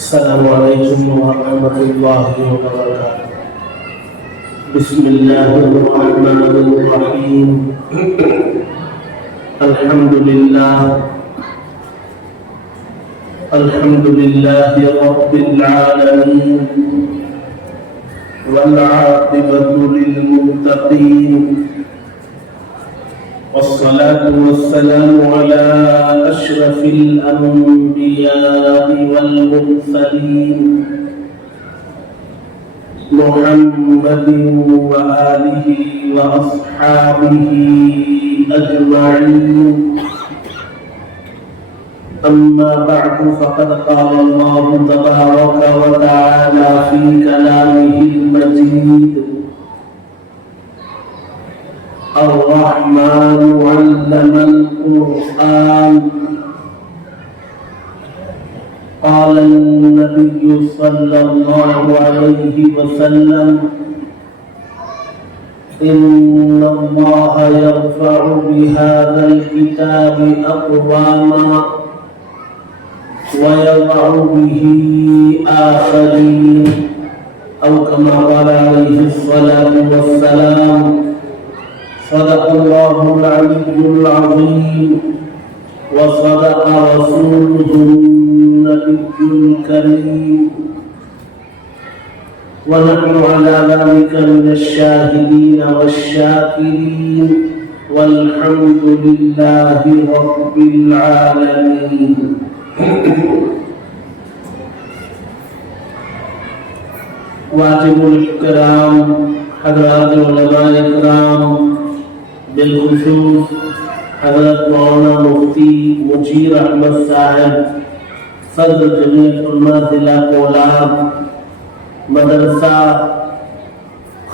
السلام علیکم ورحمۃ اللہ وبرکاتہ۔ بسم اللہ الرحمن الرحیم۔ الحمد للہ رب العالمین والعاقبۃ للمتقین، والصلاة والسلام على أشرف الأنبياء والمرسلين محمد وآله وأصحابه أجمعين، أما بعد فقد قال الله تبارك وتعالى في كلامه المجيد: الرحمن علم القرآن. قال النبي صلى الله عليه وسلم: إن الله يرفع بهذا الكتاب أقواما ويضع به آخرين، أو كما قال عليه الصلاة والسلام. صدق الله العلي العظيم، وصدق رسوله النبي الكريم، ونحن على ذلك من الشاهدين والشاكرين، والحمد لله رب العالمين. واجب الكرام حضرات علماء اکرام، بالخصوص حضرت مولانا مفتی مجیر احمد صاحب، صدر جمعیت علماء ضلع کولاب، مدرسہ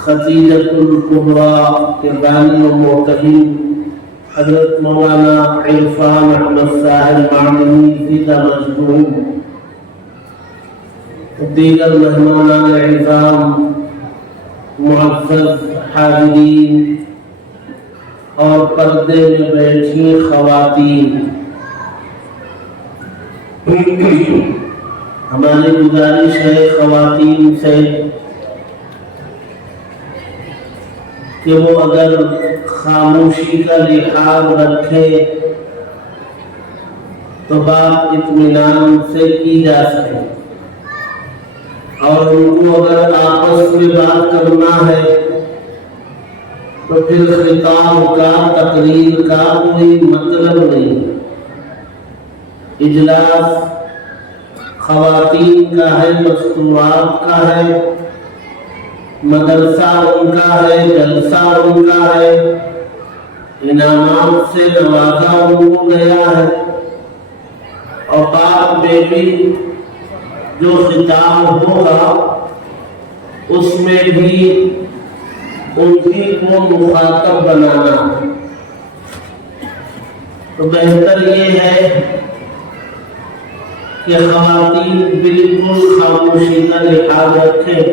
خدیجۃ الکبریٰ کے بانی و محتہم حضرت مولانا عرفان احمد صاحب معدنی زندہ مجدود، دیگر مہمانان اعظام، معزز حاضرین اور پردے میں بیٹھی خواتین، ہماری گزارش ہے خواتین سے کہ وہ اگر خاموشی کا لحاظ رکھے تو بات اطمینان سے کی جا سکے، اور ان کو اگر آپس میں بات کرنا ہے تو پھر خطاب کا، تقریر کا کوئی مطلب نہیں۔ اجلاس خواتین کا ہے، مستورات کا ہے، مدرسہ ان کا ہے، جلسہ ان کا ہے، انعامات سے نوازا ان کو گیا ہے، اور بعد میں بھی جو خطاب ہوگا اس میں بھی انہی کو مخاطب بنانا، تو بہتر یہ ہے کہ خواتین بالکل خاموشی کا لحاظ رکھیں۔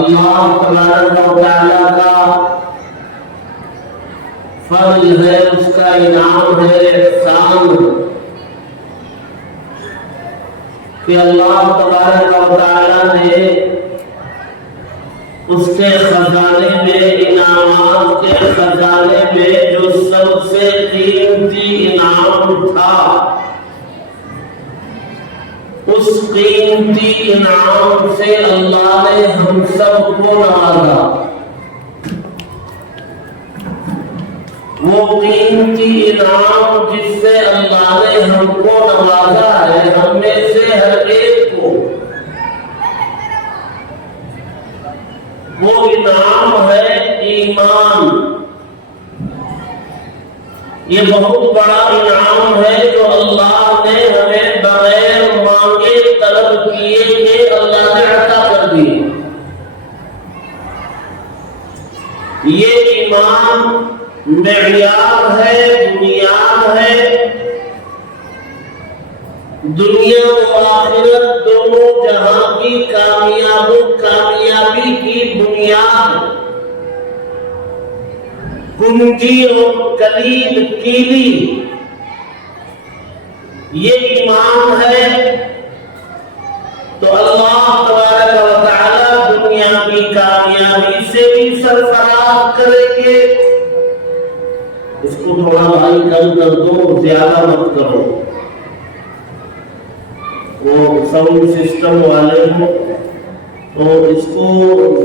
اللہ تبارک و تعالیٰ کا فضل ہے، اس کا انعام ہے، احسان، کہ اللہ تبارک و تعالیٰ نے اس کے خزانے میں، انعامات کے خزانے میں جو سب سے قیمتی انعام تھا، اس قیمتی انعام سے اللہ نے ہم سب کو نوازا۔ وہ قیمتی انعام جس سے اللہ نے ہم کو نوازا ہے، ہم میں سے ہر ایک کو وہ انعام ہے ایمان۔ یہ بہت بڑا انعام ہے جو اللہ نے ہمیں بغیر مانگے طلب کیے کہ اللہ نے عطا کر دی۔ یہ ایمان معیار ہے، بنیاد ہے، دنیا و آخرت دونوں جہاں کی کامیابی کی بنیاد، کنجی اور کلید کیلی، یہ ایمان ہے تھوڑا بھائی کم کر دو، زیادہ مت کرو۔ وہ ساؤنڈ سسٹم والے ہوں تو اس کو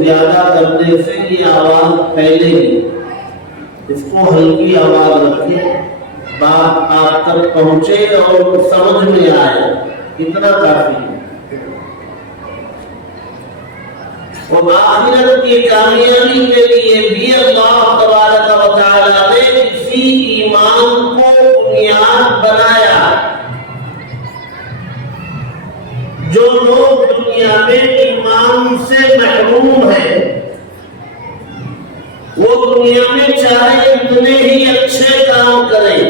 زیادہ کرنے سے یہ آواز پھیلے گی، اس کو ہلکی آواز رکھیں، بات آپ تک پہنچے اور سمجھ میں آئے، اتنا کافی ہے۔ اور آخرت کی کامیابی کے لیے بھی اللہ تبارک و تعالیٰ نے اسی ایمان کو بنیاد بنایا۔ جو لوگ دنیا میں ایمان سے محروم ہیں، وہ دنیا میں چاہے اتنے ہی اچھے کام کریں،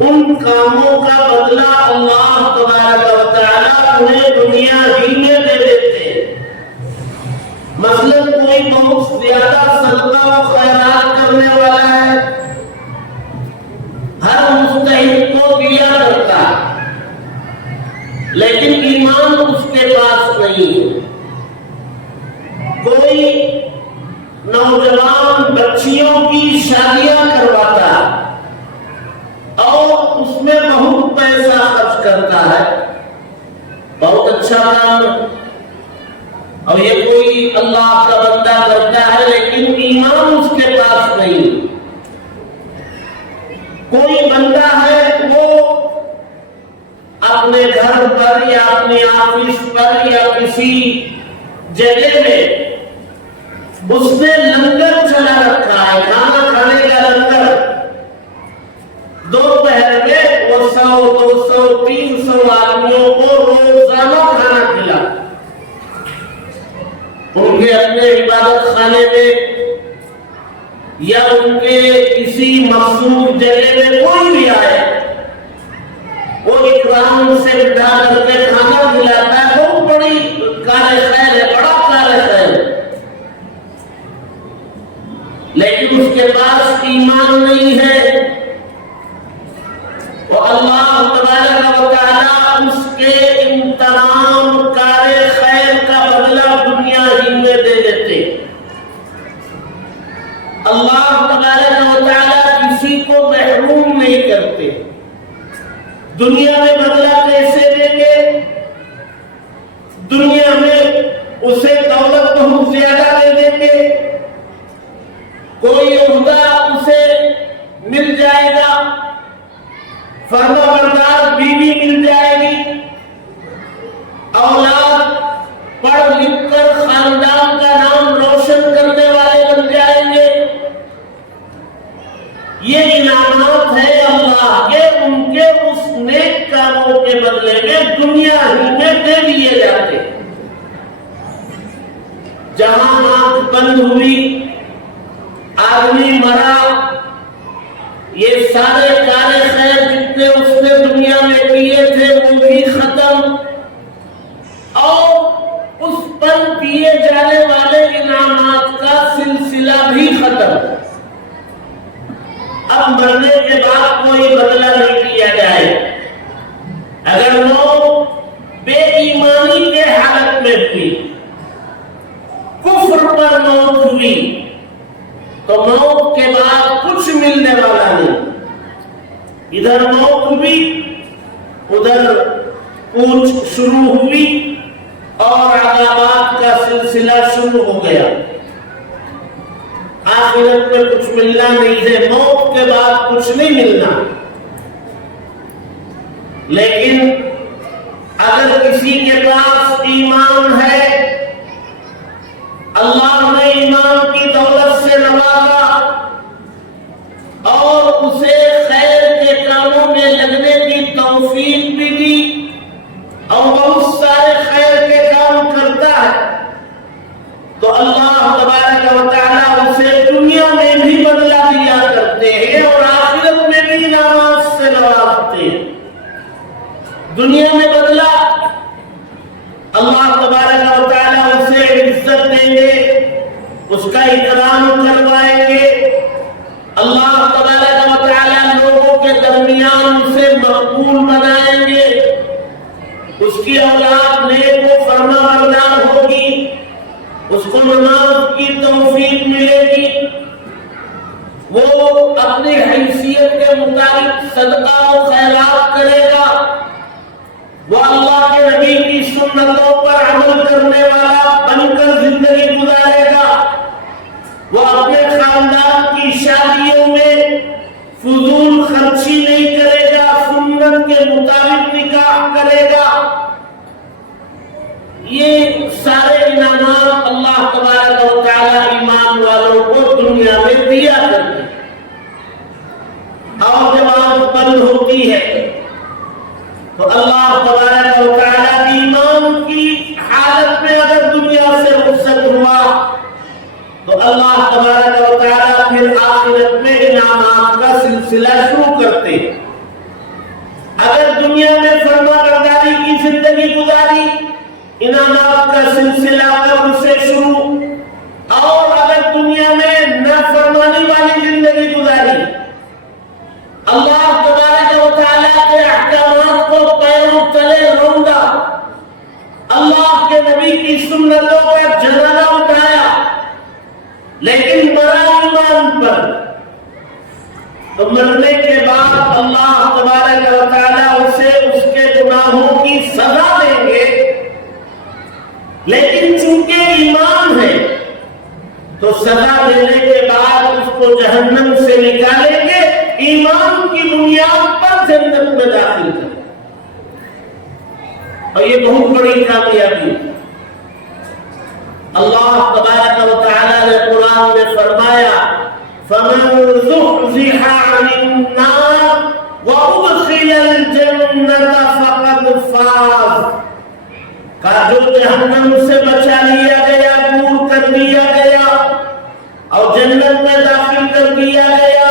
ان کاموں کا بدلہ اللہ تبارک و تعالیٰ انہیں دنیا ہی میں دے دیتے ہیں۔ مثلا کوئی بہت زیادہ صدقہ و خیرات کرنے والا ہے، ہر مستحق کو دیا کرتا ہے، لیکن ایمان اس کے پاس نہیں ہے۔ کوئی نوجوان بچیوں کی شادیاں کرواتا ہے اور اس میں بہت پیسہ خرچ کرتا ہے، بہت اچھا کام ہے، اور یہ کوئی اللہ کا بندہ کرتا ہے لیکن ایمان اس کے پاس نہیں۔ کوئی بندہ ہے وہ اپنے گھر پر یا اپنے آفس پر یا کسی جگہ میں اس نے لنگر چلا رکھا ہے، کھانا کھانے کا لنگر، دوپہر میں وہ 100 200 300 آدمیوں کو روزانہ کھانا کھلا، ان کے اپنے عبادت خانے میں یا ان کے کسی مخصوص جگہ میں کوئی بھی آئے، وہ اکرام سے بٹھا کر کے کھانا کھلاتا ہے، بہت بڑی کار خیر ہے، بڑا کار خیر ہے، لیکن اس کے پاس ایمان نہیں ہے، وہ اللہ تبارک و تعالیٰ اس کے ان تمام کار خیر کا بدلہ دنیا ہی میں دے دیتے۔ اللہ تبارک و تعالیٰ کسی کو محروم نہیں کرتے۔ دنیا میں بدلہ کیسے دیں گے؟ دنیا میں اسے دولت بہت زیادہ دے دیں گے، کوئی عہدہ اسے مل جائے گا، فرما بردار بیوی مل جائے گی، اولاد پڑھ لکھ کر خاندان کا نام روشن کرنے والے بن جائیں گے۔ یہ انعامات ہیں اللہ کے، ان کے اس نیک کاموں کے بدلے میں دنیا ہی میں دے دیے جاتے۔ جہاں آنکھ بند ہوئی، آدمی مرا، یہ سارے کار خیر جتنے اس نے دنیا میں کیے تھے وہ بھی ختم، اور اس پر دیے جانے والے انعامات کا سلسلہ بھی ختم۔ اب مرنے کے بعد کوئی بدلہ نہیں دیا جائے۔ اگر موت بے ایمانی کے حالت میں ہوئی، کفر پر موت ہوئی، تو موت کے بعد کچھ ملنے والا نہیں۔ ادھر موت ہوئی، ادھر پوچھ شروع ہوئی اور عذابات کا سلسلہ شروع ہو گیا۔ آخرت میں کچھ ملنا نہیں ہے، موت کے بعد کچھ نہیں ملنا۔ لیکن اگر کسی کے پاس ایمان ہے، اللہ نے ایمان کی دولت سے نوازا اور اسے خیر کے کاموں میں لگنے کی توفیق بھی دی اور بہت سارے خیر کے کام کرتا ہے، تو اللہ تبارک و تعالیٰ اسے دنیا میں بھی بدلہ دیا کرتے ہیں اور آخرت میں بھی انعامات سے نوازتے ہیں۔ دنیا میں بدلہ اللہ تبارک و تعالیٰ اسے عزت دیں گے، اس کا اکرام کروائیں گے، اللہ تبارک و تعالیٰ لوگوں کے درمیان اسے مقبول بنائیں گے، اس کی اولاد نیک و فرما بردار ہوگی، اس کو نماز کی توفیق ملے گی، وہ اپنی حیثیت کے مطابق صدقہ و خیرات کرے گا، وہ اللہ کے نبی کی سنتوں پر عمل کرنے والا بن کر زندگی گزارے گا، وہ اپنے خاندان کی شادیوں میں فضول خرچی نہیں کرے گا، سنت کے مطابق نکاح کرے گا۔ یہ سارے انعامات اللہ تبارک و تعالی ایمان والوں کو دنیا میں دیا کرتے ہیں۔ اور جب آنکھ بند ہوتی ہے تو اللہ تبارک و تعالی ایمان کی حالت میں اگر دنیا سے رخصت ہوا تو اللہ تبارک و تعالی پھر آخرت میں انعامات کا سلسلہ شروع کرتے ہیں۔ اگر دنیا میں فرما برداری کی زندگی گزاری، انعامات کا سلسلہ قبر سے شروع، اور اگر دنیا میں نافرمانی والی زندگی گزاری، اللہ تبارک و تعالیٰ کے احکامات کو پیروں تلے روندا، اللہ کے نبی کی سنتوں کا جنازہ اٹھایا لیکن مرا ایمان پر، تو مرنے کے بعد اللہ تبارک و تعالیٰ اسے اس کے گناہوں کی سزا دیں گے، لیکن چونکہ ایمان ہے تو سزا دینے کے بعد اس کو جہنم سے نکالیں گے، ایمان کی بنیاد پر جنت میں داخل کریں۔ اور یہ بہت بڑی کامیابی ہے۔ اللہ تبارک و تعالی نے قرآن میں فرمایا فَمَنْ زُحْزِحَ عَنِ النَّارِ وَأُدْخِلَ الْجَنَّةَ فَقَدْ فَازَ، کہ جو جہنم سے بچا لیا گیا، دور کر دیا گیا اور جنت میں داخل کر دیا گیا،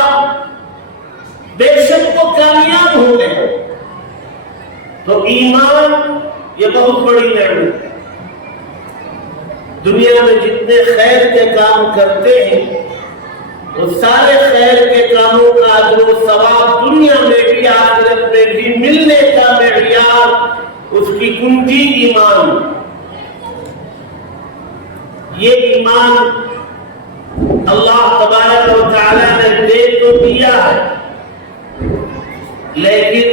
بے شک وہ کامیاب ہو گئے۔ تو ایمان یہ بہت بڑی نعمت ہے۔ دنیا میں جتنے خیر کے کام کرتے ہیں وہ سارے خیر کے کاموں کا اجر و ثواب دنیا میں بھی آخرت میں بھی ملنے کا معیار، اس کی کنجی ایمان۔ یہ ایمان اللہ تبارک و تعالی نے دے تو دیا ہے، لیکن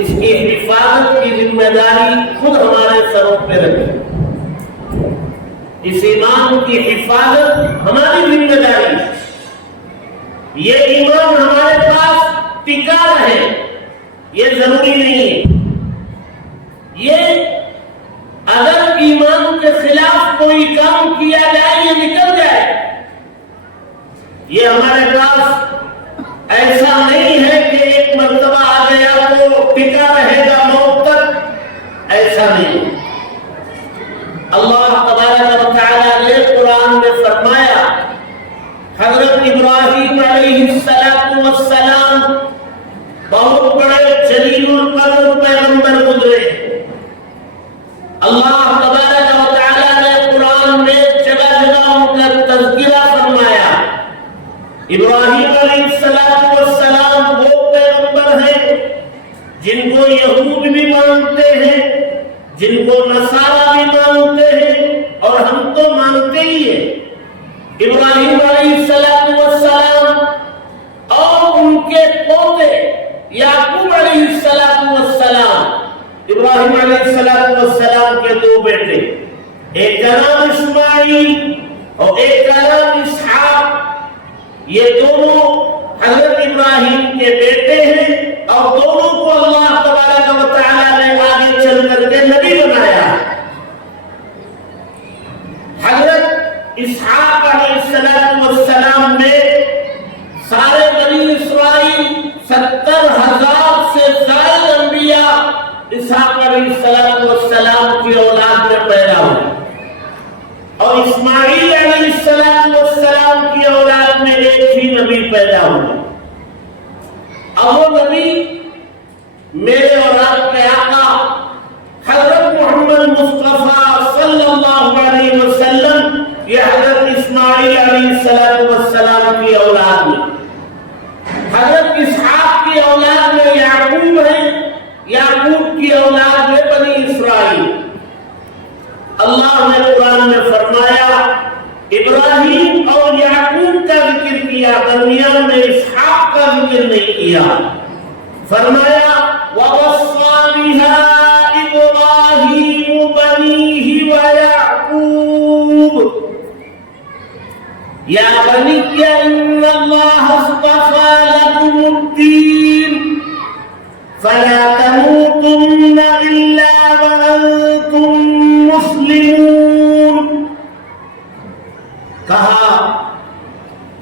اس کی حفاظت کی ذمہ داری خود ہمارے سروں پہ رکھی۔ اس ایمان کی حفاظت ہماری ذمہ داری۔ یہ ایمان ہمارے پاس ٹکا رہے یہ ضروری نہیں ہے۔ یہ اگر ایمان کے خلاف کوئی کام کیا جائے یہ نکل جائے، یہ ہمارے پاس ایسا نہیں ہے کہ ایک مرتبہ آ گیا تو ٹکا رہے گا موت تک، ایسا نہیں۔ اللہ تبارک و تعالی نے قرآن میں فرمایا، حضرت ابراہیم علیہ السلام بہت بڑے جلیل القدر پیغمبر گزرے۔ اللہ تبارک و تعالی نے قرآن میں جگہ جگہ ان کا تذکرہ فرمایا۔ ابراہیم علیہ السلام وہ پیغمبر ہیں جن کو یہود بھی مانتے ہیں، جن کو نصارہ بھی مانتے ہیں، اور ہم تو مانتے ہی ہیں۔ ابراہیم علیہ السلام اور ان کے پوتے یعقوب علیہ السلام، ابراہیم علیہ السلام کے دو بیٹے، ایک کا نام اسماعیل اور ایک کا نام اسحاق، یہ دونوں حضرت ابراہیم کے بیٹے ہیں، اور دونوں کو اللہ تبارک و تعالی نے آگے چل کر کے نبی بنایا۔ حضرت اسحاق علیہ السلام میں سارے بنی اسرائیل 70,000 سے زائد انبیاء اسحاق علیہ السلام کی اولاد میں پیدا ہوئے، اور اسماعیل علیہ السلام کی اولاد میں ایک ہی نبی پیدا ہوئے۔ اب وہ نبی میرے اور آپ کے آقا حضرت محمد مصطفیٰ صلی اللہ علیہ وسلم، یہ حضرت اسماعیل علیہ السلام کی اولاد میں، حضرت اسحاق کی اولاد میں یعقوب ہے، یعقوب کی اولاد میں بنی اسرائیل۔ اللہ نے قرآن میں فرمایا ابراہیم اور یعقوب کا ذکر کیا، درمیان کیا. فرمایا وَوَصَّى بِهَا إِبْرَاهِيمُ بَنِيهِ وَيَعْقُوبُ يَا بَنِيَّ إِنَّ اللَّهَ اصْطَفَى لَكُمُ الدِّينَ فَلَا تَمُوتُنَّ إِلَّا وَأَنْتُمْ مُسْلِمُونَ. کہا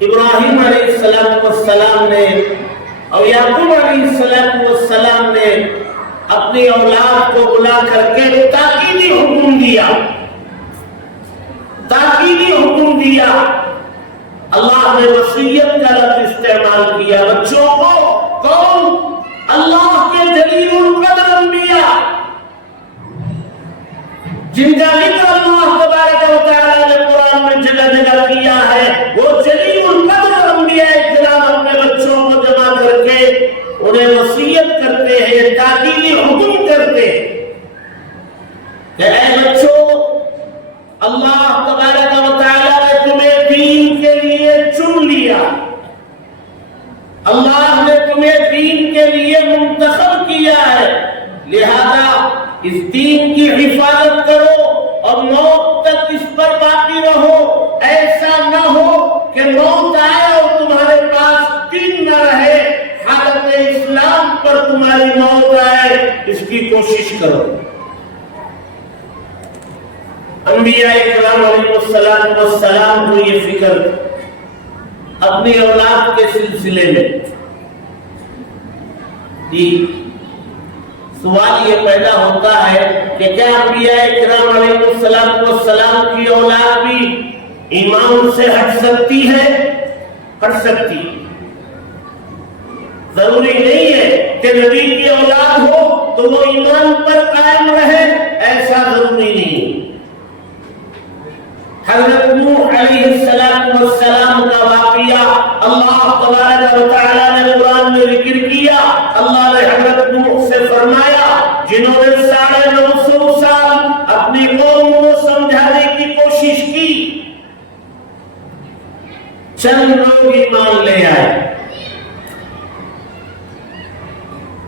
ابراہیم علیہ السلام نے اور یعقوب علیہ السلام نے اپنی اولاد کو بلا کر کے تاکیدی حکم دیا. اللہ نے وصیت کا لفظ استعمال کیا. بچوں کو کون؟ اللہ کے جلیل القدر انبیاء جن کا ذکر اللہ تبارک و تعالی نے قرآن میں جگہ جگہ کیا ہے، وہ جلیل القدر انبیاء کرام اپنے بچوں کو جمع کر کے انہیں وصیت کرتے ہیں، تاکیدی حکم کرتے ہیں کہ اے بچوں، اللہ تبارک و تعالی نے تمہیں دین کے لیے چن لیا، اللہ نے تمہیں دین کے لیے منتخب کیا ہے، لہذا اس دین کی حفاظت کرو اور موت تک اس پر باقی رہو. ایسا نہ ہو کہ موت آئے اور تمہارے پاس دین نہ رہے، حالت اسلام پر تمہاری موت آئے، اس کی کوشش کرو. انبیاء کرام علیہ السلام کو یہ فکر اپنی اولاد کے سلسلے میں دی. سوال یہ پیدا ہوتا ہے کہ کیا انبیاء کرام علیہ السلام کی اولاد بھی ایمان سے ہٹ سکتی ہے؟ ہٹ سکتی. ضروری نہیں ہے کہ نبی کی اولاد ہو تو وہ ایمان پر قائم رہے، ایسا ضروری نہیں. حضرت نوح علیہ السلام کا واقعہ اللہ تبارک و تعالی نے قرآن میں ذکر کیا. اللہ نے حضرت نوح سے فرمایا، جنہوں نے 950 سال اپنی قوم کو سمجھانے کی کوشش کی، چند لوگ ایمان لے آئے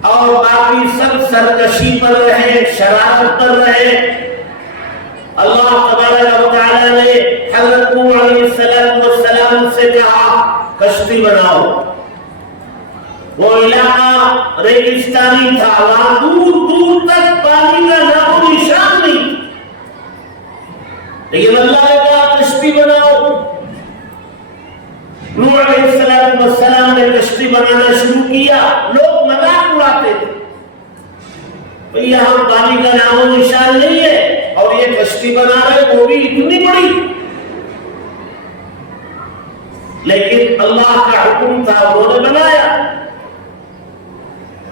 اور باقی سب سرکشی پر رہے، شرارت پر رہے. اللہ تبارک و تعالی نے حضرت نوح علیہ السلام سے کہا کشتی بناؤ. وہ علاقہ ریگستانی تھا، وہاں دور دور تک پانی کا نام و نشان نہیں، لیکن اللہ نے کہا کشتی بناؤ. نوح علیہ السلام نے کشتی بنانا شروع کیا. لوگ مذاق اڑاتے تھے، یہاں پانی کا نام و نشان نہیں ہے اور یہ کشتی بنا رہے، وہ بھی اتنی بڑی. لیکن اللہ کا حکم تھا، انہوں نے بنایا.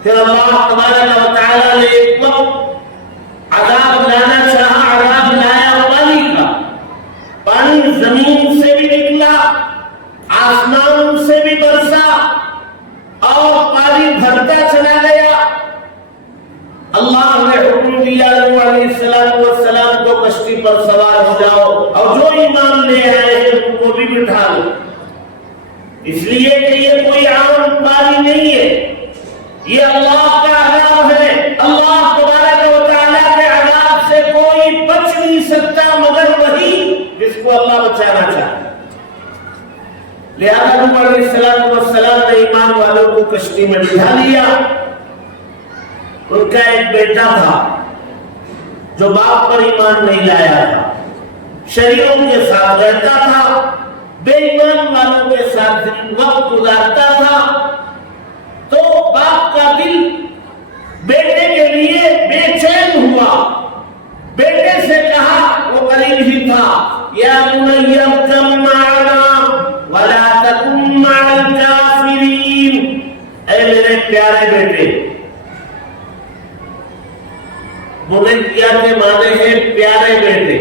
پھر اللہ تبارک و تعالی نے ایک وقت عذاب لانا چاہا، عذاب لایا پانی کا. پانی زمین سے بھی نکلا، آسمان سے بھی برسا اور پانی بھرتا چلا گیا. اللہ نے حکم دیا نوح علیہ السلام کو کشتی پر سوار ہو جاؤ اور جو ایمان لے آئے ہیں ان کو بھی بٹھا لو. اس لیے کہ یہ کوئی عام پانی نہیں ہے، یہ اللہ کا عذاب ہے. اللہ تبارک و تعالیٰ کے عذاب سے کوئی بچ نہیں سکتا مگر وہی جس کو اللہ بچانا چاہے. لہذا نوح علیہ السلام نے ایمان والوں کو کشتی میں بٹھا لیا. ان کا ایک بیٹا تھا جو باپ پر ایمان نہیں لایا تھا، شریعوں کے ساتھ رہتا تھا، بے ایمان والوں کے ساتھ وقت گزارتا تھا. تو باپ کا دل بیٹے کے لیے بے چین ہوا. بیٹے سے کہا، وہ قریب ہی تھا، یا بنی ارکب معنا ولا تکن مع الکافرین. اے میرے پیارے بیٹے. بنیا کے معنی ہے پیارے بیٹے،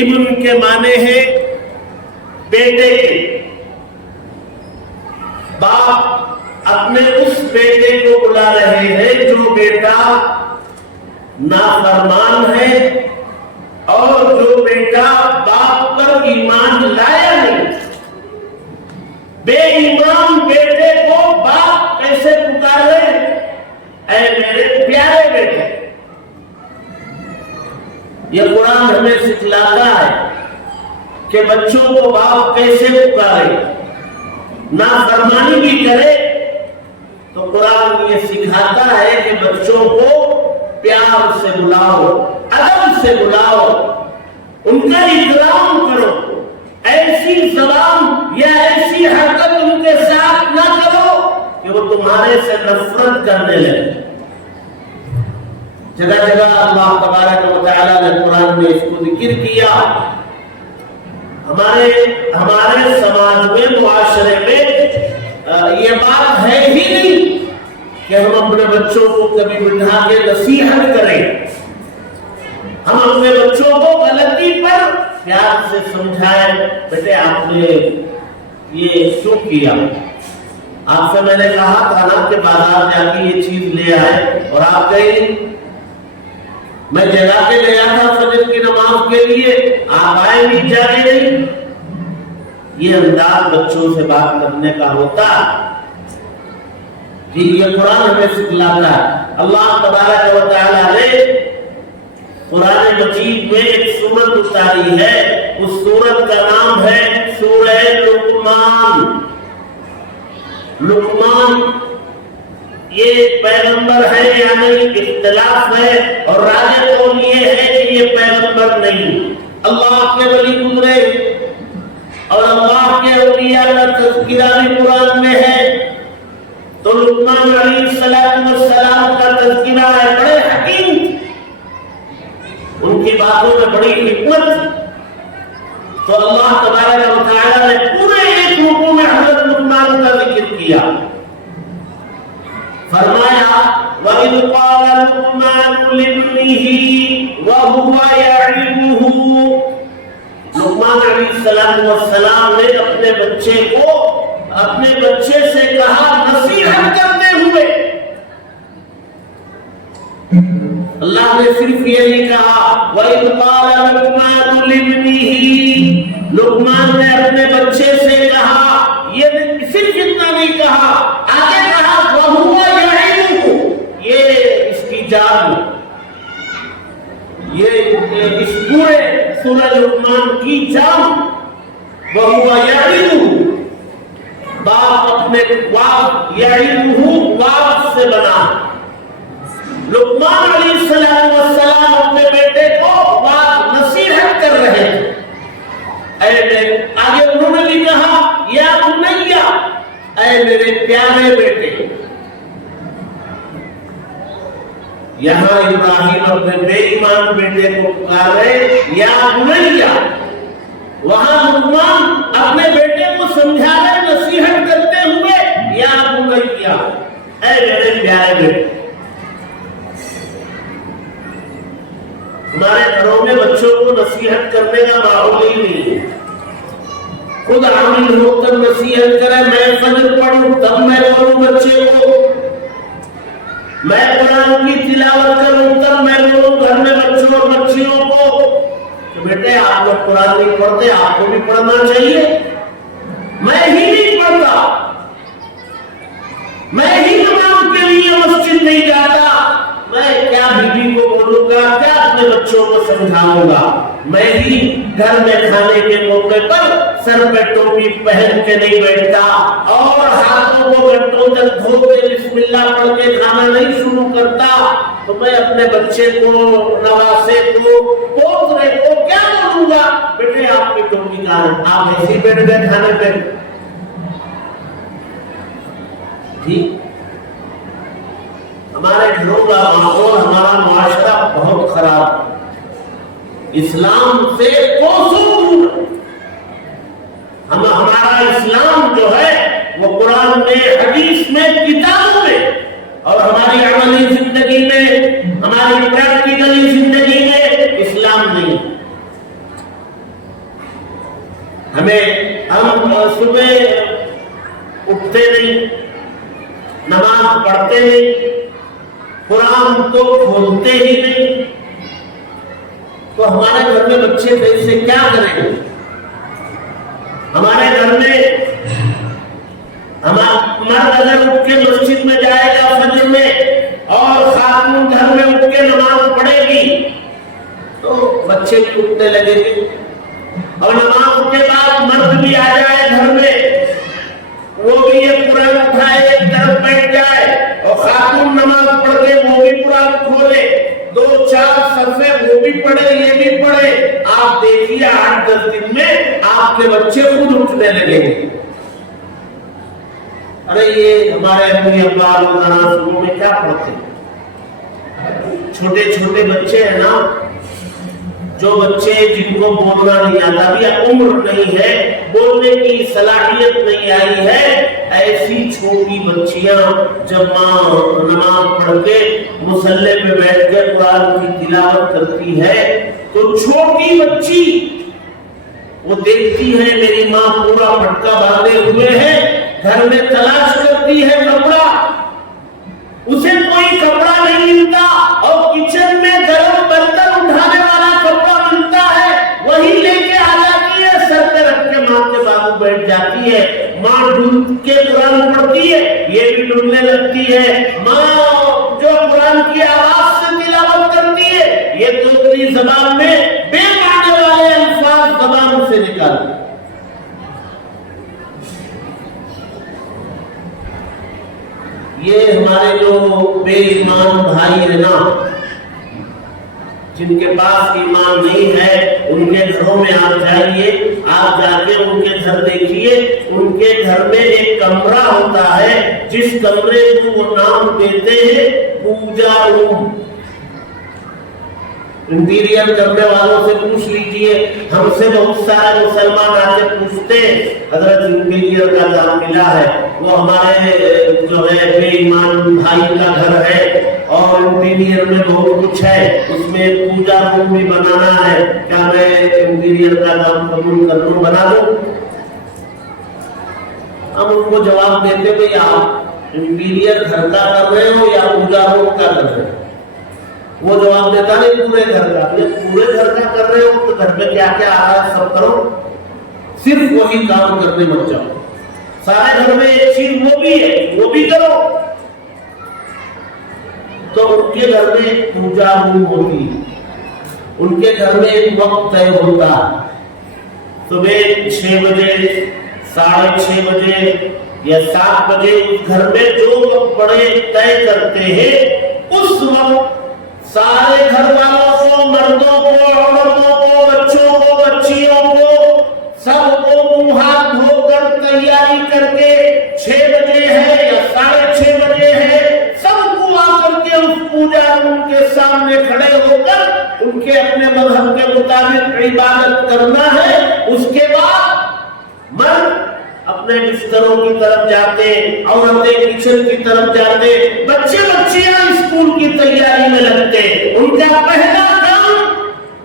ابن کے معنی ہے بیٹے کے. باپ اپنے اس بیٹے کو بلا رہے ہیں جو بیٹا نافرمان ہے اور جو بیٹا باپ پر ایمان لایا نہیں. بے ایمان بیٹے کو باپ اے میرے پیارے بیٹے. یہ قرآن ہمیں سکھلاتا ہے کہ بچوں کو باپ کیسے پکارے. نافرمانی بھی کرے تو قرآن یہ سکھاتا ہے کہ بچوں کو پیار سے بلاؤ, ادب سے بلاؤ, ان کا احترام کرو. ایسی زبان یا ایسی حرکت ان کے ساتھ نہ کرو کہ وہ تمہارے سے نفرت کرنے لگے. جگہ جگہ اللہ تبارک و تعالی نے قرآن میں اس کو ذکر کیا. ہمارے سماج میں, معاشرے میں یہ بات ہے ہی نہیں کہ ہم اپنے بچوں کو کبھی بٹھا کے نصیحت کریں. ہم اپنے بچوں کو غلطی پر پیار سے سمجھائیں, بیٹے آپ نے یہ کیوں کیا؟ آپ سے میں نے کہا تھا نا کہ بازار جا کے یہ چیز لے آئے اور آپ گئے. میں جگہ کے گیا تھا فجر کی نماز کے لیے, آپ آئے نہیں, جانے نہیں. یہ انداز بچوں سے بات کرنے کا ہوتا. جی یہ قرآن ہمیں سکھلاتا ہے. اللہ تبارک و تعالی نے قرآن مجید میں ایک سورت اتاری ہے. اس سورت کا نام ہے سورہ لقمان. لقمان یہ پیغمبر ہے یا نہیں اختلاف ہے, اور راجح قول یہ ہے کہ یہ پیغمبر نہیں, اللہ کے ولی گزرے, اور اللہ کے اولیاء کا تذکرہ بھی قرآن میں ہے. تو لقمان علیہ السلام کا تذکرہ ہے. بڑے حکیم, ان کی باتوں میں بڑی حکمت. تو اللہ تبارک و تعالی نے پورے ایک رکوع میں حضرت لقمان کا ذکر کیا. فرمایا وَإِذْ قَالَ لُقْمَانُ لِابْنِهِ وَهُوَ يَعِظُهُ. لقمان علیہ السلام نے اپنے بچے سے کہا نصیحت کرتے ہوئے. اللہ نے صرف یہ نہیں کہا وَإِذْ قَالَ لُقْمَانُ لِابْنِهِ. لقمان نے اپنے بچے سے کہا, یہ صرف اتنا نہیں کہا, آگے کہا وَهُوَ يَعِظُهُ. یہ اس کی جان, یہ اس پورے سورہ لقمان کی جان. وَهُوَ يَعِظُهُ. باپ اپنے باپ يَعِظُهُ باپ سے بنا. لقمان علیہ السلام اپنے بیٹے کو بات نصیحت کر رہے ہیں. آگے انہوں نے بھی کہا یا بنیا, اے میرے پیارے بیٹے. یہاں ابراہیم اپنے بے ایمان بیٹے کو پکار رہے یا بنیا, وہاں لقمان اپنے بیٹے کو سمجھا رہے نصیحت کرتے ہوئے یا بنیا, اے میرے پیارے بیٹے. ہمارے گھروں میں بچوں کو نصیحت کرنے کا ماحول ہی نہیں ہے. خود عامل ہو کر نصیحت کرے, میں فجر پڑھوں تب میں بولوں بچے کو, میں قرآن کی تلاوت کروں تب میں بولوں گھر میں بچوں اور بچیوں کو کہ بیٹے آپ لوگ قرآن نہیں پڑھتے, آپ کو بھی پڑھنا چاہیے. میں ہی نہیں پڑھتا, میں ہی نماز کے لیے مسجد نہیں جاتا, میں کیا بیوی کو بولوں گا, کیا اپنے بچوں کو سمجھاؤں گا. میں ہی گھر میں کھانے کے موقع پر سر پہ ٹوپی پہن کے نہیں بیٹھتا, اور ہاتھوں کو گھنٹوں تک دھو کے بسم اللہ پڑھ کے کھانا نہیں شروع کرتا. تو میں اپنے بچے کو, نواسے کو, پوترے کو کیا بولوں گا, بیٹے آپ کی ٹوپی کہاں ہے, آپ ایسے ہی بیٹھ گئے کھانے پہ. جی ہمارے گھروں کا ماحول, ہمارا معاشرہ بہت خراب, اسلام سے کوسوں دور. ہمارا اسلام جو ہے وہ قرآن میں, حدیث میں, کتابوں میں, اور ہماری عملی زندگی میں, ہماری پریکٹیکلی زندگی میں اسلام نہیں. ہم صبح اٹھتے نہیں, نماز پڑھتے نہیں, قرآن تو کھولتے ہی نہیں. تو ہمارے گھر میں بچے کیسے کیا کریں گے؟ ہمارے گھر میں مرد اگر اٹھ کے مسجد میں جائے گا فجر میں, اور بچے بھی اٹھنے لگیں گے، اور نماز کے بعد مرد بھی آ جائے گھر میں، وہ بھی ایک قرآن اٹھائے ایک طرف بیٹھ جائے، اور خاتون نماز پڑھ کے وہ بھی قرآن کھولے، 2-4 صفحے وہ بھی پڑھے یہ بھی پڑھے، آپ دیکھیے 8-10 دن میں آپ کے بچے خود اٹھنے لگیں گے۔ ارے یہ ہمارے اپنی ابا روزانہ صبح میں کیا پڑھتے ہیں؟ چھوٹے چھوٹے بچے ہیں نا، جو بچے جن کو بولنا نہیں آتا، ابھی عمر نہیں ہے، بولنے کی صلاحیت نہیں آئی ہے، ایسی چھوٹی بچیاں جب ماں نماز پڑھ کے مصلی پہ بیٹھ کے قرآن کی تلاوت کرتی ہے تو چھوٹی بچی وہ دیکھتی ہے میری ماں پورا پٹکا باندھے ہوئے ہے، گھر میں تلاش کرتی ہے کپڑا، اسے کوئی کپڑا نہیں ملتا، اور کچن میں گرم برتن اٹھانے والا کپڑا ملتا ہے، وہی لے کے آ جاتی ہے، سر پہ رکھ کے ماں کے بازو بیٹھ جاتی ہے، ماں ڈھونڈ کے قرآن پڑھتی ہے، یہ بھی ڈھونڈنے لگتی ہے، ماں جو قرآن کی آواز سے تلاوت کرتی ہے، یہ دوسری زبان میں بے معنی والے الفاظ زبان سے نکالتی ہے۔ یہ ہمارے جو بے ایمان بھائی ہیں نا، جن کے پاس ایمان نہیں ہے، ان کے گھروں میں آپ جائیے، آپ جا کے ان کے گھر دیکھیے، ان کے گھر میں ایک کمرہ ہوتا ہے جس کمرے کو وہ نام دیتے ہیں پوجا روم۔ انٹیریئر کرنے والوں سے پوچھ لیجئے، ہم سے بہت سارے مسلمان آتے پوچھتے ہیں حضرت انٹیریئر کا کام ملا ہے، وہ ہمارے جو ہے بے ایمان بھائی کا گھر ہے اور انٹیریئر میں بہت کچھ ہے، اس میں پوجا روم بھی بنانا ہے، کیا میں انٹیریئر کا کام قبول کر لوں، بنا دوں؟ ہم ان کو جواب دیتے بھئی آپ انٹیریئر گھر کا کر رہے ہو یا پوجا روم کا کر رہے ہو؟ وہ جواب دیتا نہیں پورے گھر کا، پورے گھر کا کر رہے ہو تو گھر میں کیا کیا آ رہا ہے سب کرو، صرف وہی کام کرنے مت جاؤ، سارے گھر میں ایک چیز وہ بھی ہے وہ بھی کرو۔ تو ان کے گھر میں پوجا روم ہوتی ہے، ان کے گھر میں ایک وقت طے ہوتا ہے، صبح 6 بجے 6:30 بجے یا 7 بجے اس گھر میں جو وقت بڑے طے کرتے ہیں، اس وقت سارے گھر والوں کو، مردوں کو، عورتوں کو، بچوں کو، بچیوں کو، سب کو منہ ہاتھ دھو کر تیاری کر کے 6 بجے ہے یا 6:30 بجے ہے، سب کو آ کر کے اس پوجا روم کے سامنے کھڑے ہو کر ان کے اپنے مذہب کے مطابق عبادت کرنا ہے۔ اس کے بعد مرد اپنے بستروں کی طرف جاتے، عورتیں کچن کی طرف جاتے، بچے بچیاں اسکول کی تیاری میں لگتے، ان کا پہلا کام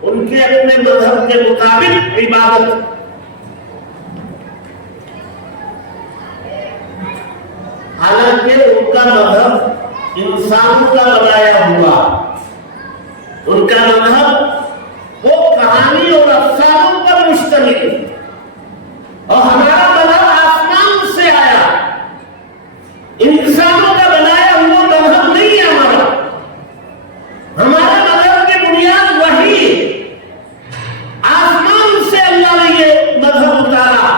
ان کے اپنے مذہب کے مطابق عبادت۔ حالانکہ ان کا مذہب انسانوں کا بنایا ہوا، ان کا مذہب وہ کہانی اور افسانوں پر مشتمل، اور ہمارا مذہب آسمان سے آیا، انسانوں کا بنایا ہوا مذہب نہیں ہے ہمارا۔ ہمارا مذہب کی بنیاد وحی ہے، آسمان سے اللہ نے یہ مذہب اتارا،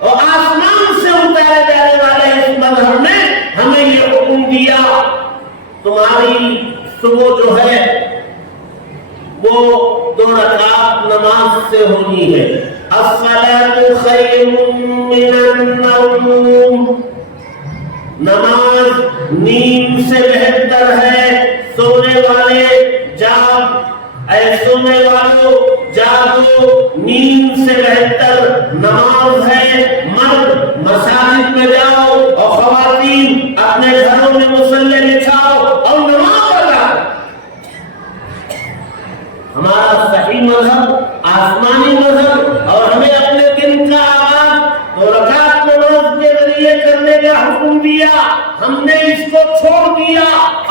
اور آسمان سے اتارے جانے والے اس مذہب نے ہمیں یہ حکم دیا، تمہاری صبح جو ہے وہ 2 رکعت نماز سے ہونی ہے، الصلاۃ خیر من النوم، نماز نیند سے بہتر ہے، سونے والے جاگ، اے سونے والوں جاگو، نیند سے بہتر نماز ہے۔ مرد مساجد میں جاؤ اور خواتین اپنے گھروں میں مصلی بچھاؤ اور نماز ادا۔ ہمارا صحیح مذہب آسمانی مذہب، اور ہمیں اپنے دن کا آغاز 2 رکعت نماز کے ذریعے کرنے کا حکم دیا، ہم نے اس کو چھوڑ دیا،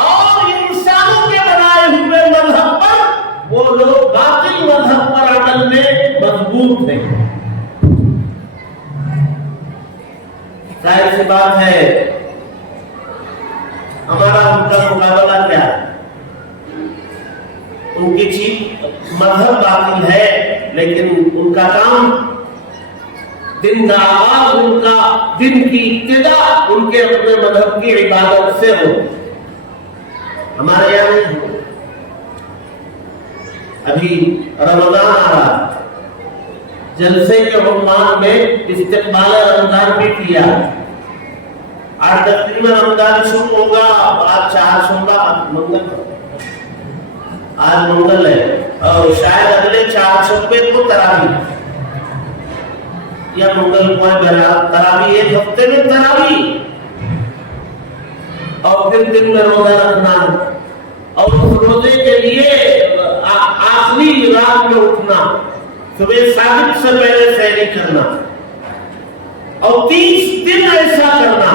اور انسانوں کے بنائے ہوئے مذہب پر وہ لوگ باطل مذہب پر عمل میں مضبوط ہیں۔ ظاہر سی بات ہے ہمارا ان کا مقابلہ کیا ہے؟ ان کی چیز مذہب باطل ہے، لیکن ان کا کام، دن کا آغاز، ان کا دن کی ابتدا ان کے اپنے مذہب کی عبادت سے ہو. ہمارے یہاں نہیں ہو. ابھی رمضان آ رہا، جلسے کے عنوان میں استقبال رمضان بھی کیا. آج تقریباً رمضان شروع ہوگا. آج 4 سوموار، آج منگل ہے، اور شاید اگلے 4 شنبے کو تراویح یا منگل کو تراویح، ایک ہفتے میں تراویح، اور پھر دن میں روزہ رکھنا، اور اس روزے کے لیے آخری رات میں اٹھنا، صبح صادق سے پہلے سحری کرنا، اور 30 دن ایسا کرنا.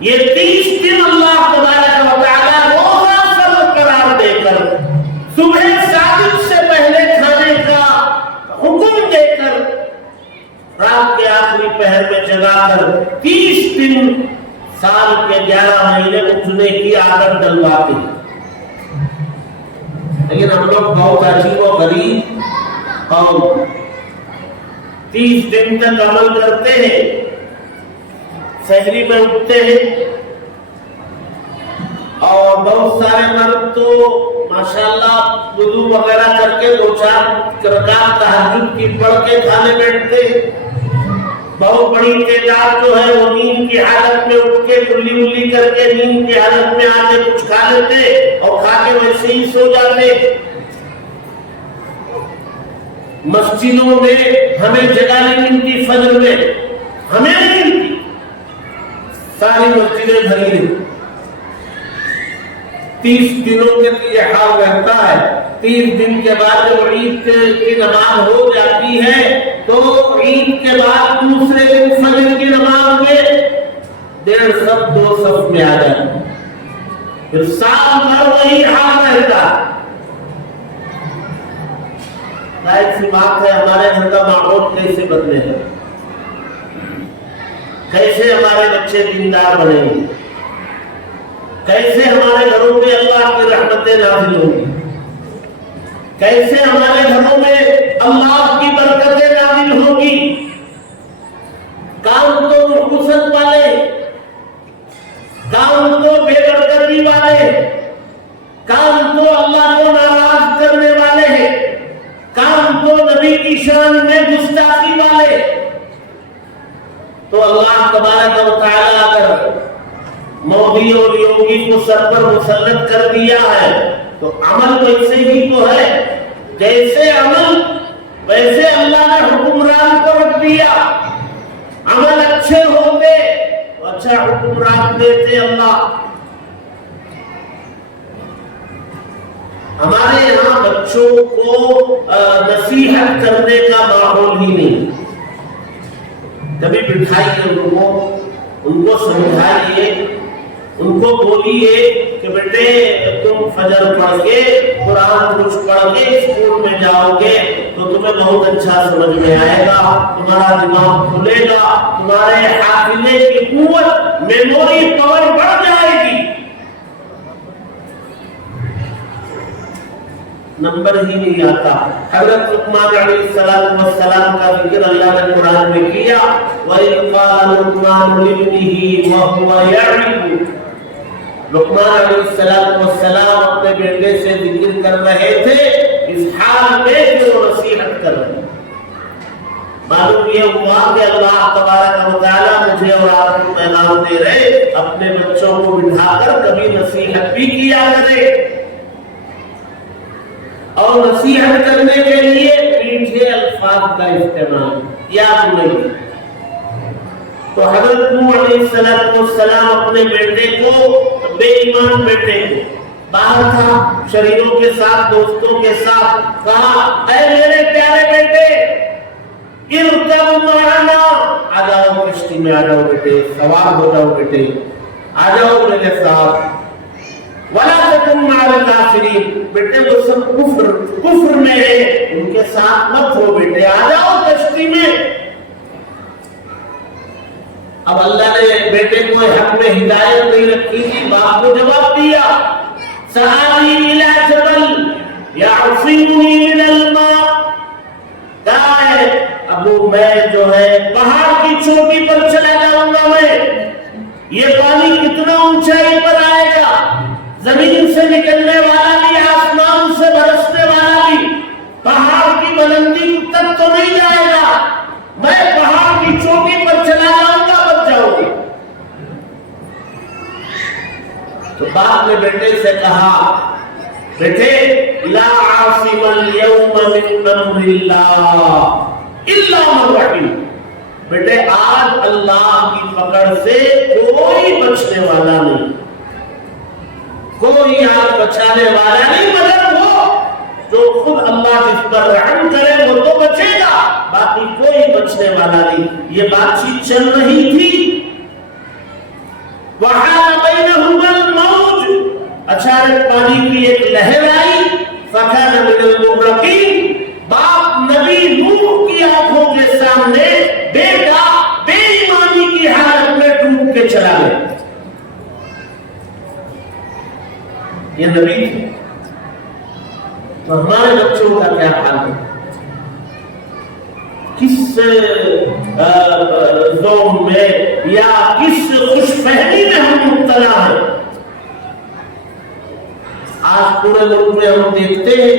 یہ 30 دن اللہ تبارک و تعالی روزہ فرض قرار دے کر، صبح صادق سے پہلے کھانے کا حکم دے کر، رات کے آخری پہر میں جگا کر 30 دن سال کے 11 مہینے اٹھنے کی عادت ڈلواتے. لیکن ہم لوگ بہت عجیب و غریب قوم، 30 دن تک عمل کرتے ہیں، سحری میں اٹھتے ہیں، اور بہت سارے مرد تو ماشاءاللہ وضو وغیرہ کر کے 2-4 رکعت تہجد کی پڑھ کے کھانے بیٹھتے ہیں. بہت بڑی تعداد جو ہے وہ نیند کی حالت میں اٹھ کے کلی کر کے نیند کی حالت میں آ کے کچھ کھا لیتے اور کھا کے ویسے ہی سو جاتے. مسجدوں میں ہمیں جگہ نہیں ملتی، فجر میں ہمیں نہیں ملتی، ساری مسجدیں بھری ہیں. 30 دنوں کے یہ حال رہتا ہے. 30 دن کے بعد جب عید کی نماز ہو جاتی ہے تو عید کے بعد دوسرے دن فجر کی نماز میں 1.5 صف 2 صف میں آ جاتے ہیں. پھر سال بھر وہی حال رہتا. ظاہر سی بات ہے ہمارے گھر کا ماحول کیسے بدلے گا، کیسے ہمارے بچے دیندار بنیں گے، کیسے ہمارے گھروں میں اللہ کی رحمتیں نازل ہوں گی، کیسے ہمارے گھروں میں اللہ کی برکتیں نازل ہوں گی. کام تو نحوست والے، کام تو بے برکتی والے، کام تو اللہ کو ناراض کرنے والے ہیں، کام تو نبی کی شان میں گستاخی والے. تو اللہ تبارک و تعالیٰ اگر مودی اور یوگی کو سر پر مسلط کر دیا ہے تو عمل ویسے ہی تو ہے جیسے عمل، ویسے اللہ نے حکمران کو رکھ دیا. عمل اچھے ہوتے تو اچھا حکمران دیتے اللہ. ہمارے یہاں بچوں کو نصیحت کرنے کا ماحول ہی نہیں. کبھی بٹھائیے ان کو سمجھائیے، ان کو بولیے کہ بیٹے تم فجر پڑھ کے قرآن کچھ پڑھ کے اسکول میں جاؤ گے تو تمہیں بہت اچھا سمجھ میں آئے گا، تمہارا دماغ کھلے گا، تمہارے حافظے کی قوت، میموری پاور بڑھ جائے گی. نمبر ہی نہیں آتا. حضرت لقمان علیہ السلام کا ذکر اللہ نے قرآن میں کیا. وَإِذْ قَالَ لُقْمَانُ لِابْنِهِ وَهُوَ يَعِظُهُ. لقمان علیہ السلام اپنے بیٹے سے ذکر کر رہے تھے اس حال میں کہ وہ نصیحت کر رہے ہیں. معلوم یہ ہوا کہ اللہ تبارک و تعالیٰ مجھے اور آپ کو پیغام دے رہے اپنے بچوں کو بٹھا کر کبھی نصیحت بھی کیا کرے، اور نصیحت کرنے کے لیے میٹھے الفاظ کا استعمال یاد نہیں. تو حضرت نوح علیہ السلام اپنے بیٹے کو، بے ایمان بیٹے کو، باہر تھا شریروں کے ساتھ، دوستوں کے ساتھ، کہا اے میرے پیارے بیٹے ارکب معنا، آ جاؤ کشتی میں، آ جاؤ بیٹے، سوار ہو جاؤ بیٹے، آ جاؤ میرے ساتھ. وَلَا تَكُن مَعَ الْكَافِرِينَ. بیٹے وہ سب کفر میں ہے، ان کے ساتھ مت ہو بیٹے، آ جاؤ کشتی میں. اب اللہ نے بیٹے کو حق میں ہدایت نہیں رکھی تھی، باپ کو جواب دیا سَآوِي إِلَىٰ جَبَلٍ یعصمنی من الماء، کہا ہے ابو میں جو ہے پہاڑ کی چوٹی پر چلا جاؤں گا، میں یہ پانی کتنا اونچائی پر آئے گا، زمین سے نکلنے والا بھی آسمان سے برسنے والا بھی پہاڑ کی بلندی تک تو نہیں جائے گا، میں پہاڑ کی چوٹی پر چلا جاؤں گا، بچ جاؤں گا۔ تو باپ نے بیٹے سے کہا بیٹے لا عاصم اليوم من امر اللہ الا من رحم، بیٹے آج اللہ کی پکڑ سے کوئی بچنے والا نہیں، کوئی آج بچانے والا نہیں مگر وہ جو خود اللہ جس پر رحم کرے وہ تو بچے گا، باقی کوئی بچنے والا نہیں۔ یہ بات چیت چل رہی تھی، وحال بینہما الموج، اچانک پانی کی ایک لہر آئی، فکان من المغرقین، باپ نبی نوح کی آنکھوں کے سامنے بیٹا بے ایمانی کی حالت میں ڈوب کے چلا گیا۔ یہ نبی تھے، تو ہمارے بچوں کا کیا حال ہے؟ کس ذوق میں یا کس خوش فہمی میں ہم مبتلا ہیں؟ آج پورے ملک میں ہم دیکھتے ہیں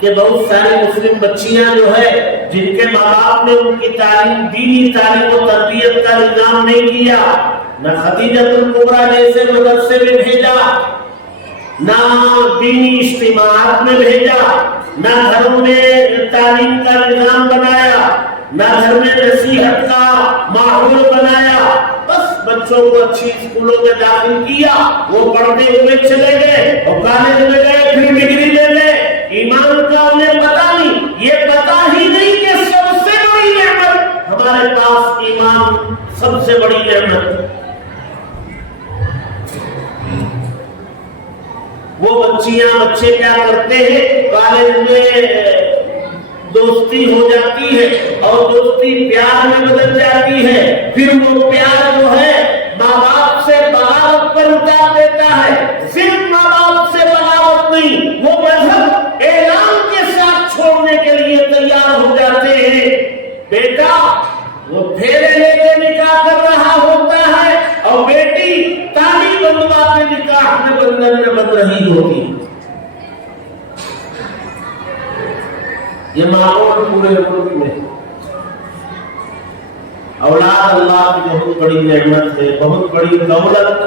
کہ بہت ساری مسلم بچیاں جو ہے جن کے ماں باپ نے ان کی تعلیم، دینی تعلیم و تربیت کا نظام نہیں کیا، نہ خدیجۃ الکبریٰ جیسے مدرسے میں بھیجا، نہ دینی اجتماعات میں بھیجا، نہ گھروں میں تعلیم کا نظام بنایا، نہ گھر میں نصیحت کا ماحول بنایا، بس بچوں کو اچھی اسکولوں میں داخل کیا، وہ پڑھتے ہوئے چلے گئے اور کالج میں گئے، پھر ڈگری لے گئے، ایمان کا انہیں پتہ نہیں، یہ پتہ ہی نہیں کہ سب سے بڑی نعمت ہمارے پاس ایمان، سب سے بڑی نعمت۔ وہ بچیاں بچے کیا کرتے ہیں، کالج میں دوستی ہو جاتی ہے اور دوستی پیار میں بدل جاتی ہے، پھر وہ پیار جو ہے ماں باپ سے بغاوت پر اتار دیتا ہے، صرف ماں باپ سے بغاوت نہیں، وہ مذہب اعلان کے ساتھ چھوڑنے کے لیے تیار ہو جاتے ہیں۔ بیٹا وہ پھیرے لے کے نکاح کر رہا ہوتا ہے اور بیٹی تالی بندوا کے نکاح میں بندھن میں بن رہی ہوتی ہے۔ یہ ماحول پورے ملک میں، اولاد اللہ کی بہت بڑی نعمت ہے، بہت بڑی دولت۔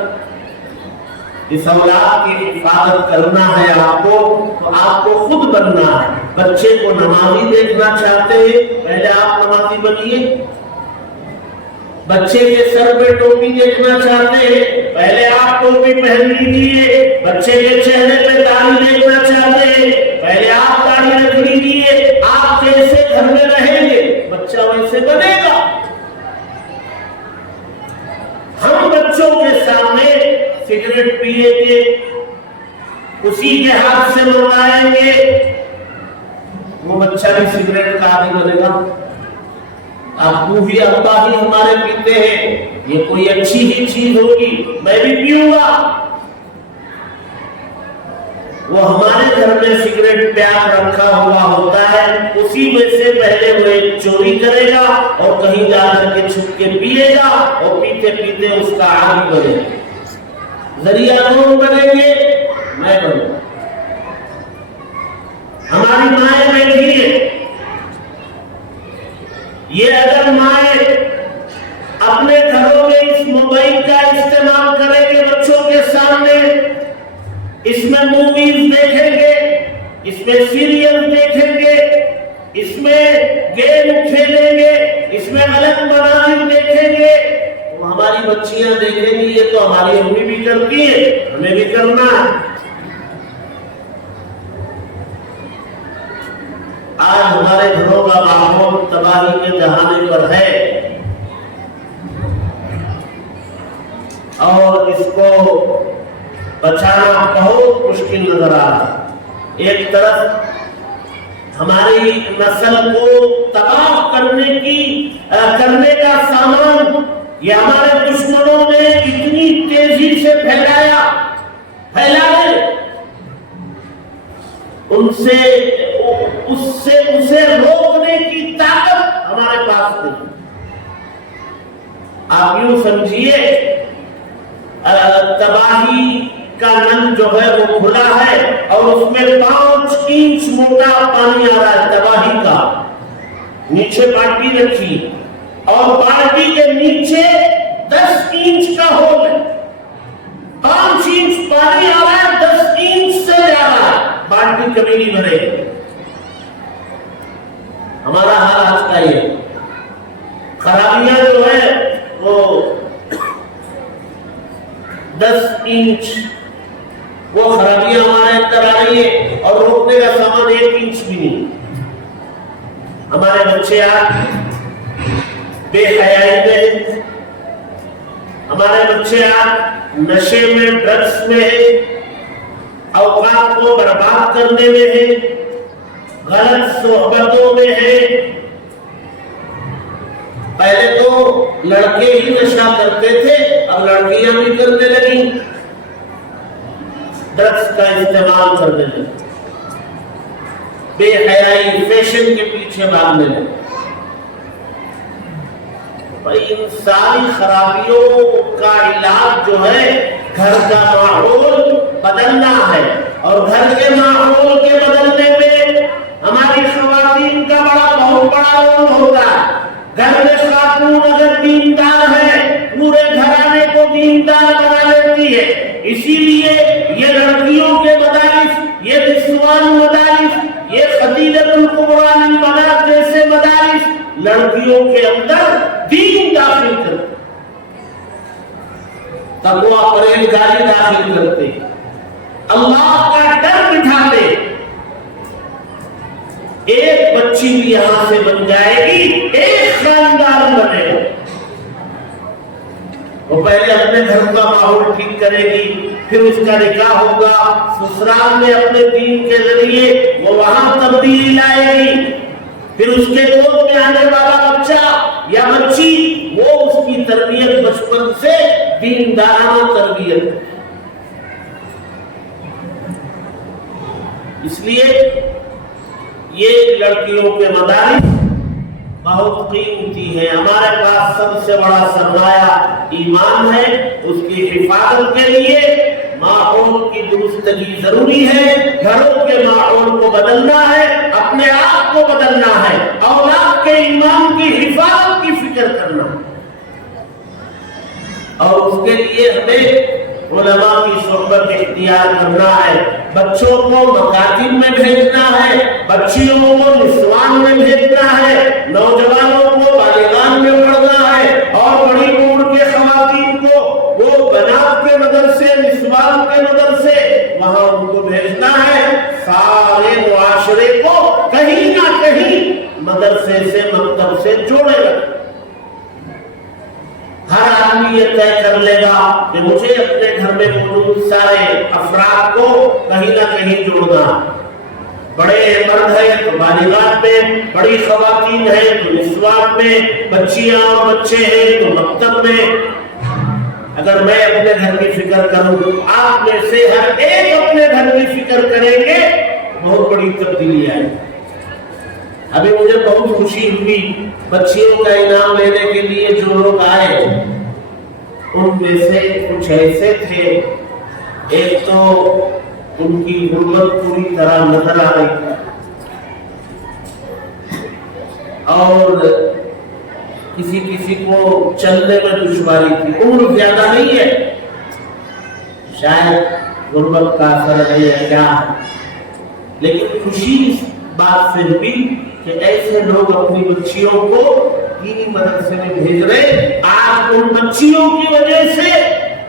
اس اولاد کی حفاظت کرنا ہے آپ کو، تو آپ کو خود بننا ہے۔ بچے کو نمازی دیکھنا چاہتے ہیں، پہلے آپ نمازی بنیے۔ بچے کے سر پہ ٹوپی دیکھنا چاہتے ہیں، پہلے آپ ٹوپی پہن لیجیے۔ بچے کے چہرے پہ داڑھی دیکھنا چاہتے ہیں، پہلے آپ داڑھی رکھ لیجیے۔ آپ جیسے گھر میں رہیں گے بچہ ویسے بنے گا۔ ہم بچوں کے سامنے سگریٹ پیئیں گے، اسی کے ہاتھ سے منگائیں گے، وہ بچہ بھی سگریٹ کا عادی بنے گا۔ ابو ہی ابا ہی ہمارے پیتے ہیں، یہ کوئی اچھی ہی چیز ہوگی، میں بھی پیوں گا۔ وہ ہمارے گھر میں سگریٹ پیار رکھا ہوا ہوتا ہے، اسی میں سے پہلے وہ ایک چوری کرے گا اور کہیں جا کر کے چھپ کے پیے گا اور پیتے پیتے اس کا عادی بنے گا۔ ذریعہ کون بنیں گے؟ میں بنوں گا۔ ہماری مائیں بیٹھی ہیں، یہ اگر مائیں اپنے گھروں میں اس موبائل کا استعمال کریں گے بچوں کے سامنے، اس میں موویز دیکھیں گے، اس میں سیریل دیکھیں گے، اس میں گیم کھیلیں گے، اس میں غلط مناظر دیکھیں گے، تو ہماری بچیاں دیکھیں گی یہ تو ہماری امی بھی کرتی ہیں، ہمیں بھی کرنا ہے۔ آج ہمارے گھروں کا ماحول تباہی کے دہانے پر ہے اور اس کو بچانا بہت مشکل نظر آ رہا ہے۔ ایک طرف ہماری نسل کو تباہ کرنے کا سامان یہ ہمارے دشمنوں نے اتنی تیزی سے پھیلا ہے اسے روکنے کی طاقت ہمارے پاس نہیں. آپ یوں سمجھیے تباہی کا نل جو ہے وہ کھلا ہے اور اس میں 5 انچ موٹا پانی آ رہا ہے تباہی کا. نیچے بالٹی رکھی اور بالٹی کے نیچے 10 انچ کا ہول ہے. 5 انچ پانی آ رہا ہے, 10 انچ سے جا رہا ہے, بالٹی کبھی نہیں بھرے. ہمارا حال آج کا یہ خرابیاں جو ہے وہ 10 انچ وہ خرابیاں ہمارے اندر آ رہی ہے اور روکنے کا سامان 1 انچ بھی نہیں. ہمارے بچے آج بے حیائی میں, ہمارے بچے آج نشے میں, ڈرگس میں ہے, اوقات کو برباد کرنے میں ہے, غلط صحبتوں میں ہے. پہلے تو لڑکے ہی نشہ کرتے تھے, اب لڑکیاں بھی کرنے لگی, ڈرگس کا استعمال کرنے لگی, بے حیائی فیشن کے پیچھے بھاگنے لگے. ان ساری خرابیوں کا علاج جو ہے گھر کا ماحول بدلنا ہے, اور گھر کے ماحول کے بدلنے میں ہماری خواتین کا بہت بڑا رول ہوتا ہے. گھر میں خاتون اگر دیندار ہے پورے گھرانے کو دیندار بنا لیتی ہے. اسی لیے یہ لڑکیوں کے مدارس, یہ نسوان مدارس, یہ خدیجۃ الکبریٰ للبنات جیسے مدارس لڑکیوں کے اندر دین داخل کرتے, تقویٰ پرہیزگاری داخل کرتے, اللہ کا ڈر بٹھاتے. ایک بچی بھی یہاں سے بن جائے گی, ایک خاندان بنے گا. وہ پہلے اپنے گھر کا ماحول ٹھیک کرے گی, پھر اس کا نکاح ہوگا, سسرال میں اپنے دین کے ذریعے وہ وہاں تبدیلی لائے گی, پھر اس کے گود میں آنے والا بچہ یا بچی وہ اس کی تربیت بچپن سے دیندارانہ تربیت. اس لیے یہ لڑکیوں کے مدارس بہت قیمتی ہے. ہمارے پاس سب سے بڑا سرمایہ ایمان ہے. اس کی حفاظت کے لیے ماحول کی درستگی ضروری ہے. گھروں کے ماحول کو بدلنا ہے, اپنے آپ کو بدلنا ہے, اولاد کے ایمان کی حفاظت کی فکر کرنا ہے. اور اس کے لیے ہمیں علماء کی صحبت اختیار کرنا ہے. بچوں کو مکاتب میں بھیجنا ہے, بچیوں کو نسوان میں بھیجنا ہے, نوجوانوں کو بالغان میں پڑھنا ہے, اور بڑی عمر کے خواتین کو وہ بنات کے مدرسے, نسوان کے مدرسے وہاں ان کو بھیجنا ہے. سارے معاشرے کو کہیں نہ کہیں مدرسے سے مکتب سے جوڑے رکھنا. ہر آدمی یہ طے کر لے گا کہ مجھے اپنے گھر میں موجود سارے افراد کو کہیں نہ کہیں جوڑنا. بڑے مرد ہیں تو بالغات میں, بڑی خواتین ہیں تو نسوان میں, بچیاں اور بچے ہیں تو مکتب میں. اگر میں اپنے گھر کی فکر کروں, آپ میں سے ہر ایک اپنے گھر کی فکر کریں گے, بہت بڑی تبدیلی آئے. ابھی مجھے بہت خوشی ہوئی, بچیوں کا انعام لینے کے لیے جو لوگ آئے ان میں سے کچھ ایسے تھے, ایک تو ان کی غربت پوری طرح نظر آ رہی تھی, اور کسی کو چلنے میں دشواری تھی. عمر زیادہ نہیں ہے, شاید غربت کا اثر ہے یا کیا, لیکن خوشی اس بات سے بھی کہ ایسے لوگ اپنی بچیوں کو دینی مدرسے میں بھیج رہے. آج ان بچیوں کی وجہ سے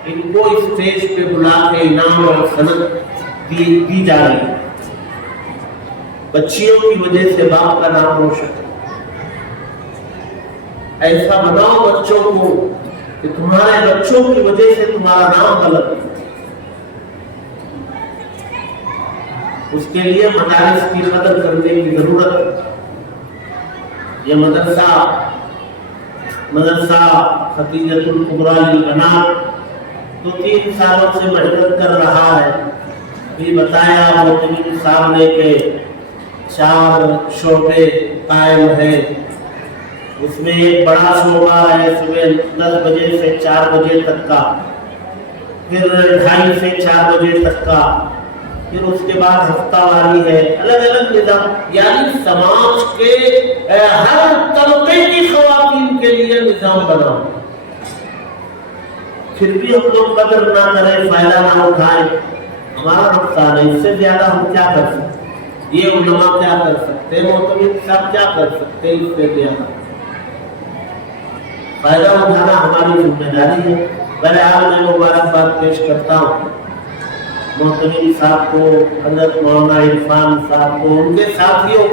ان کو اسٹیج پہ بلا کے انعام اور سند دی جا رہی ہے. بچیوں کی وجہ سے باپ کا نام روشن. ایسا بناؤ بچوں کو کہ تمہارے بچوں کی وجہ سے تمہارا نام غلط ہے. اس کے لیے مدارس کی قدر کرنے کی ضرورت ہے. یہ مدرسہ خدیجۃ الکبریٰ للبنات 2-3 سالوں سے محنت کر رہا ہے. بھی بتایا محتمین صاحب نے کہ 4 شعبے قائم ہیں. اس میں ایک بڑا شعبہ ہے صبح 10 بجے سے 4 بجے تک کا، پھر 2:30 سے 4 بجے تک کا، پھر اس کے بعد ہفتہ واری ہے، الگ الگ نظام. یعنی سماج کے ہر طبقے کی خواتین کے لیے نظام بنا. پھر بھی ہم لوگ قدر نہ کریں، فائدہ نہ اٹھائیں، ہمارا نقصان ہے. اس سے زیادہ ہم کیا کر سکتے؟ یہ علماء کیا کر سکتے ہیں، محتمین صاحب کیا کر سکتے ہیں؟ اس سے زیادہ فائدہ اٹھانا ہماری ذمہ داری ہے. بہرحال میں مبارکباد پیش کرتا ہوں محتمین صاحب کو، حضرت مولانا عرفان صاحب کو، ان کے ساتھیوں.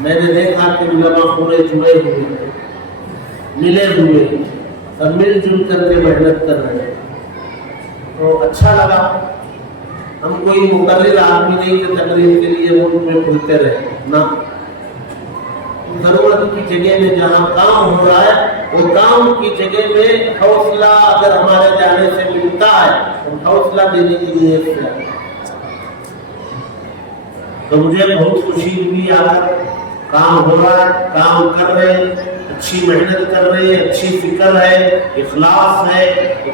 میں نے دیکھا کہ علماء پورے جڑے ہوئے ہیں، ملے ہوئے ہیں، سب مل جل کر کے محنت کر رہے ہیں. تو اچھا لگا. ہم کوئی مقرر آدمی نہیں کہ تقریر کے لیے ملک میں کھلتے رہے، نہ. ضرورت کی جگہ میں جہاں کام ہو رہا ہے وہ کام کی جگہ میں حوصلہ اگر ہمارے جانے سے ملتا ہے تو حوصلہ دینے کی نیت سے. تو مجھے بہت خوشی ہوئی. آج کام ہو رہا ہے، کام کر رہے ہیں، اچھی محنت کر رہے ہیں، اچھی فکر ہے، اخلاص ہے،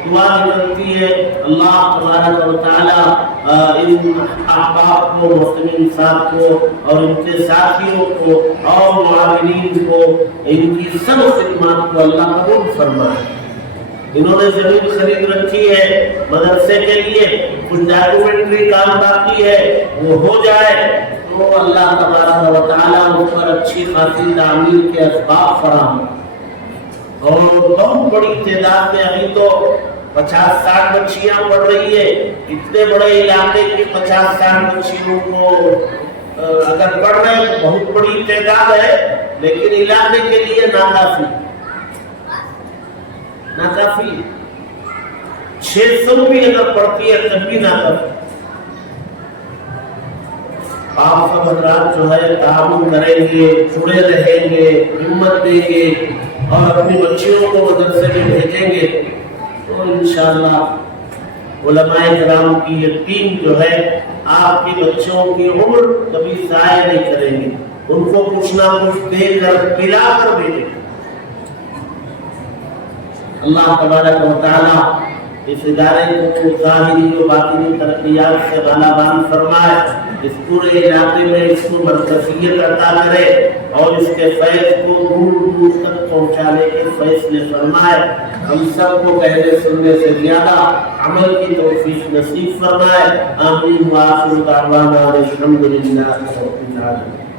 دعا نکلتی ہے. اللہ تبارک و تعالی ان احباب کو، محتمین صاحب کو اور ان کے ساتھیوں کو اور معاونین کو، ان کی سب خدمات کو اللہ قبول فرمائے. انہوں نے زمین خرید رکھی ہے مدرسے کے لیے، کچھ ڈاکومنٹری کام باقی ہے، وہ ہو جائے تو اللہ تبارک و تعالیٰ اس پر اچھی خاصی تعمیر کے اسباب فراہم. اور بہت بڑی تعداد میں ابھی تو 50-60 بچیاں پڑھ رہی ہے. اتنے بڑے علاقے کی 50-60 بچیوں کو اگر پڑھ رہے ہیں تو بہت بڑی تعداد ہے، لیکن علاقے کے لیے ناکافی. 600 بھی اگر پڑھتی ہے تب بھی ناکافی. آپ سب حضرات جو ہے تعاون کریں گے، جڑے رہیں گے، ہمت دیں گے اور اپنی بچیوں کو مدرسے میں بھیجیں گے تو انشاءاللہ علماء کرام کی یہ ٹیم جو ہے آپ کی بچوں کی عمر کبھی ضائع نہیں کریں گے. ان کو کچھ نہ کچھ دے کر پلا کر بھیجیں. اللہ تبارک و تعالی اس ادارے کو ظاہری و باطنی ترقیات سے بالا بان فرمائے. اس پورے علاقے میں اس کو مرکزیت عطا کرے اور اس کے فیض کو دور دور تک پہنچانے کے فیصلے فرمائے. ہم سب کو کہنے سننے سے زیادہ عمل کی توفیق نصیب فرمائے. آمین. وآخر دعوانا الحمدللہ رب العالمین.